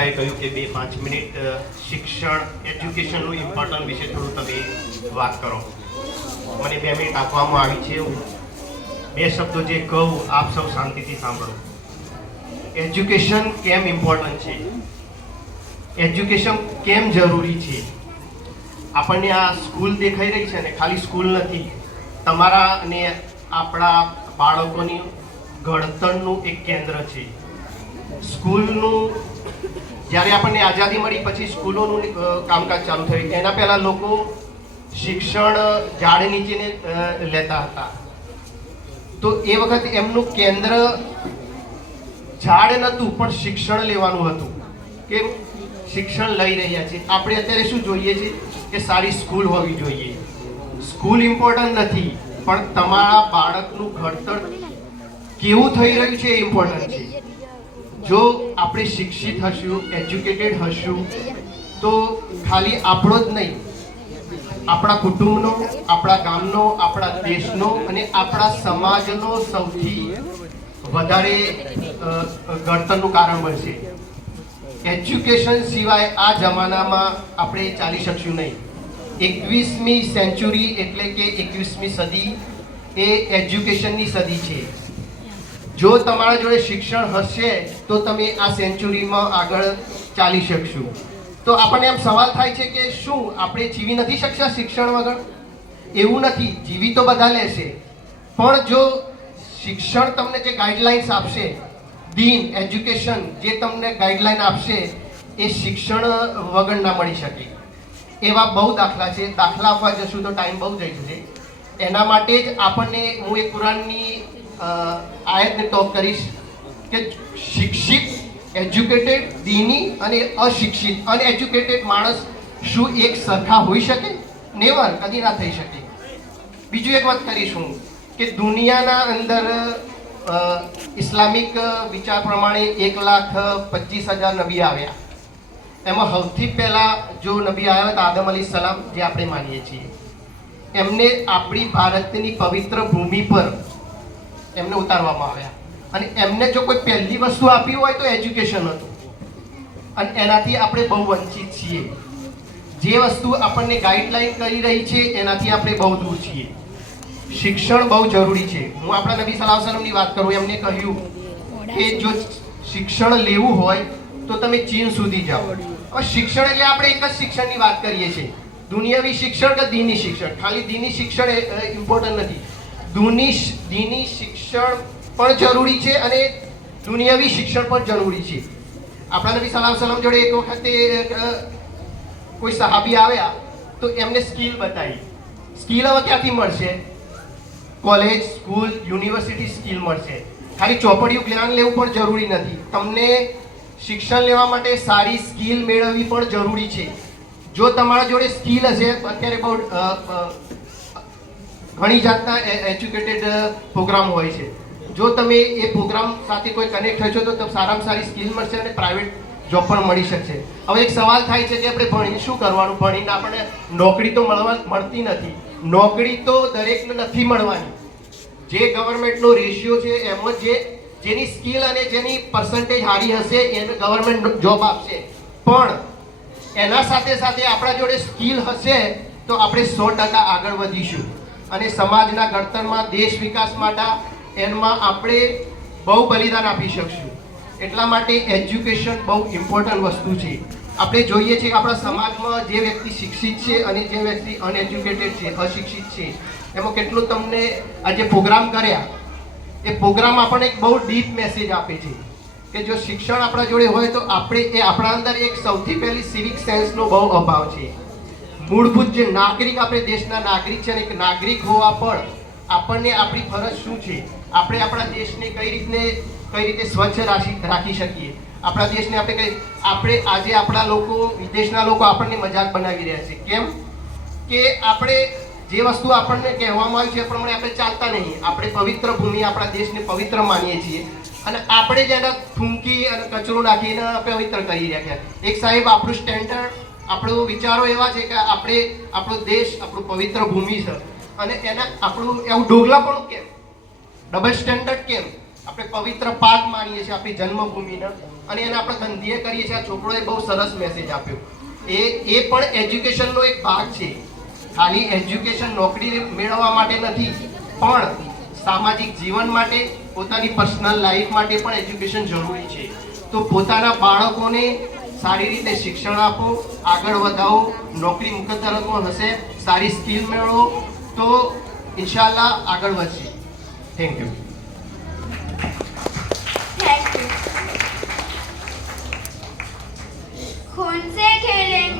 વિપુલભાઈએ કહ્યું કે 2-5 મિનિટ શિક્ષણ એજ્યુકેશનનું ઇમ્પોર્ટન્ટ વિશે થોડું તમે વાત કરો. મને 2 મિનિટ આપવામાં આવી છે. હું 2 શબ્દો જે કહું આપ સૌ શાંતિથી સાંભળો. એજ્યુકેશન કેમ ઇમ્પોર્ટન્ટ છે, એજ્યુકેશન કેમ જરૂરી છે. આપણને આ સ્કૂલ દેખાઈ રહી છે ને, ખાલી સ્કૂલ નથી, તમારા અને આપણા બાળકોની ઘડતરનું એક કેન્દ્ર છે. સ્કૂલનું જ્યારે આપણને આઝાદી મળી પછી સ્કૂલોનું કામકાજ ચાલુ થયું. એના પહેલાં લોકો શિક્ષણ ઝાડ નીચે લેતા હતા. તો એ વખત એમનું કેન્દ્ર ઝાડ નહોતું પણ શિક્ષણ લેવાનું હતું. કે શિક્ષણ લઈ રહ્યા છે. આપણે અત્યારે શું જોઈએ છે કે સારી સ્કૂલ હોવી જોઈએ. સ્કૂલ ઇમ્પોર્ટન્ટ નથી, પણ તમારા બાળકનું ઘડતર કેવું થઈ રહ્યું છે એ ઇમ્પોર્ટન્ટ છે. જો આપણે શિક્ષિત હશું, એજ્યુકેટેડ હશું, તો ખાલી આપણો જ નહીં, આપણા કુટુંબનો, આપણા ગામનો, આપણા દેશનો અને આપણા સમાજનો સૌથી વધારે ઘડતરનું કારણ બનશે. એજ્યુકેશન સિવાય આ જમાનામાં આપણે ચાલી શકશું નહીં. 21મી સેન્ચુરી એટલે કે 21મી સદી એ એજ્યુકેશનની સદી છે. જો તમારા જોડે શિક્ષણ હશે તો તમે આ સેન્ચુરીમાં આગળ ચાલી શકશો. તો આપણને એમ સવાલ થાય છે કે શું આપણે જીવી નથી શકતા શિક્ષણ વગર? એવું નથી, જીવી તો બધા લેશે, પણ જો શિક્ષણ તમને જે ગાઈડલાઇન્સ આપશે, દીન એજ્યુકેશન જે તમને ગાઈડલાઇન આપશે, એ શિક્ષણ વગર ના મળી શકે. એવા બહુ દાખલા છે. દાખલા આપવા જશું તો ટાઈમ બહુ જઈ જશે. એના માટે જ આપણને હું એક કુરાનની આયતને ટોક કરીશ કે શિક્ષિત, એજ્યુકેટેડ, દીની અને અશિક્ષિત, અનએજ્યુકેટેડ માણસ શું એક સરખા હોઈ શકે? નેવર, કદી ના થઈ શકે. બીજું એક વાત કરીશ હું કે દુનિયાના અંદર ઇસ્લામિક વિચાર પ્રમાણે 1,25,000 નબી આવ્યા. એમાં સૌથી પહેલા જો નબી આવ્યા હતા આદમ અલી સલામ, જે આપણે માનીએ છીએ. એમને આપણી ભારતની પવિત્ર ભૂમિ પર એમને ઉતારવામાં આવ્યા. અને એમને જો કોઈ પહેલી વસ્તુ આપી હોય તો એજ્યુકેશન હતું. અને એનાથી આપણે બહુ વંચિત છીએ. જે વસ્તુ આપણને ગાઈડલાઈન કરી રહી છે એનાથી આપણે બહુ દૂર છીએ. શિક્ષણ બહુ જરૂરી છે. હું આપણા નબી સલ્લલ્લાહુ અલૈહિ વસલ્લમની વાત કરું. એમને કહ્યું કે જો શિક્ષણ લેવું હોય તો તમે ચીન સુધી જાઓ. હવે શિક્ષણ એટલે આપણે એક જ શિક્ષણની વાત કરીએ છીએ. દુનિયાવી શિક્ષણ કે દીની શિક્ષણ? ખાલી દીની શિક્ષણ ઇમ્પોર્ટન્ટ નથી. દીની શિક્ષણ પણ જરૂરી છે અને દુનિયાવી શિક્ષણ પણ જરૂરી છે. આપણા નબી સલ્લલ્લાહુ અલૈહિ વસલ્લમ જોડે એક વખતે કોઈ સહાબી આવ્યા તો એમને સ્કિલ બતાવી. સ્કિલ હવે ક્યાંથી મળશે? કોલેજ, સ્કૂલ, યુનિવર્સિટી સ્કિલ મળશે. ખાલી ચોપડીયું જ્ઞાન લેવું પણ જરૂરી નથી. તમને શિક્ષણ લેવા માટે સારી સ્કિલ મેળવવી પણ જરૂરી છે. જો તમારા જોડે સ્કિલ હશે, અત્યારે બહુ ઘણી જાતના એજ્યુકેટેડ પ્રોગ્રામ હોય છે. જો તમે એ પ્રોગ્રામ સાથે કોઈ કનેક્ટ થશો તો સારામાં સારી સ્કિલ મળશે અને પ્રાઇવેટ જોબ પણ મળી શકશે. હવે એક સવાલ થાય છે કે આપણે ભણીને શું કરવાનું? ભણીને આપણને નોકરી તો મળતી નથી. નોકરી તો દરેકને નથી મળવાની. જે ગવર્મેન્ટનો રેશિયો છે એમાં જેની સ્કિલ અને જેની પર્સન્ટેજ સારી હશે એને ગવર્મેન્ટ જોબ આપશે. પણ એના સાથે સાથે આપણા જોડે સ્કિલ હશે તો આપણે 100% આગળ વધીશું અને સમાજના ઘડતરમાં, દેશ વિકાસ માટે એમાં આપણે બહુ બલિદાન આપી શકશું. એટલા માટે એજ્યુકેશન બહુ ઇમ્પોર્ટન્ટ વસ્તુ છે. આપણે જોઈએ છીએ કે આપણા સમાજમાં જે વ્યક્તિ શિક્ષિત છે અને જે વ્યક્તિ અનએજ્યુકેટેડ છે, અશિક્ષિત છે, એમાં કેટલું તમને આ જે પ્રોગ્રામ કર્યા એ પ્રોગ્રામ આપણને એક બહુ ડીપ મેસેજ આપે છે કે જો શિક્ષણ આપણા જોડે હોય તો આપણા અંદર એક સૌથી પહેલી સિવિક સેન્સનો બહુ અભાવ છે. મૂળભૂત જે નાગરિક, આપણે દેશના નાગરિક છે અને એક નાગરિક હોવા પર આપણને આપણી ફરજ શું છે? આપણે આપણા દેશને કઈ રીતે સ્વચ્છ રાખી શકીએ? આપણા દેશને આપણે આજે આપણા લોકો, વિદેશના લોકો આપણને મજાક બનાવી રહ્યા છે. કેમ કે આપણે જે વસ્તુ આપણને કહેવામાં આવી છે એ પ્રમાણે આપણે ચાલતા નહીં. આપણે પવિત્ર ભૂમિ, આપણા દેશને પવિત્ર માનીએ છીએ અને આપણે જ એને થૂંકી અને કચરો નાખીને પવિત્ર કરી રહ્યા છે. એક સાહેબ, આપણું સ્ટેન્ડર્ડ, આપણો વિચારો એવા છે કે આપણો દેશ, આપણું પવિત્ર ભૂમિ છે અને એને આપણું એવું ડોગલા પણ કેમ? ડબલ સ્ટેન્ડર્ડ કેમ? આપણે પવિત્ર પાક માનીએ છીએ આપણી જન્મભૂમિને અને એને આપણે ગંધીએ કરીએ છીએ. આ છોકરોએ બહુ સરસ મેસેજ આપ્યો. એ પણ એજ્યુકેશનનો એક ભાગ છે. ખાલી એજ્યુકેશન નોકરી મેળવવા માટે નથી, પણ સામાજિક જીવન માટે, પોતાની પર્સનલ લાઈફ માટે પણ એજ્યુકેશન જરૂરી છે. તો પોતાના બાળકોને સારી રીતે શિક્ષણ આપો, આગળ વધાવો. નોકરી મુકદ્દરમાં હશે, સારી સ્કિલ મેળવો તો ઇન્શાલ્લાહ આગળ વધશે. Thank you.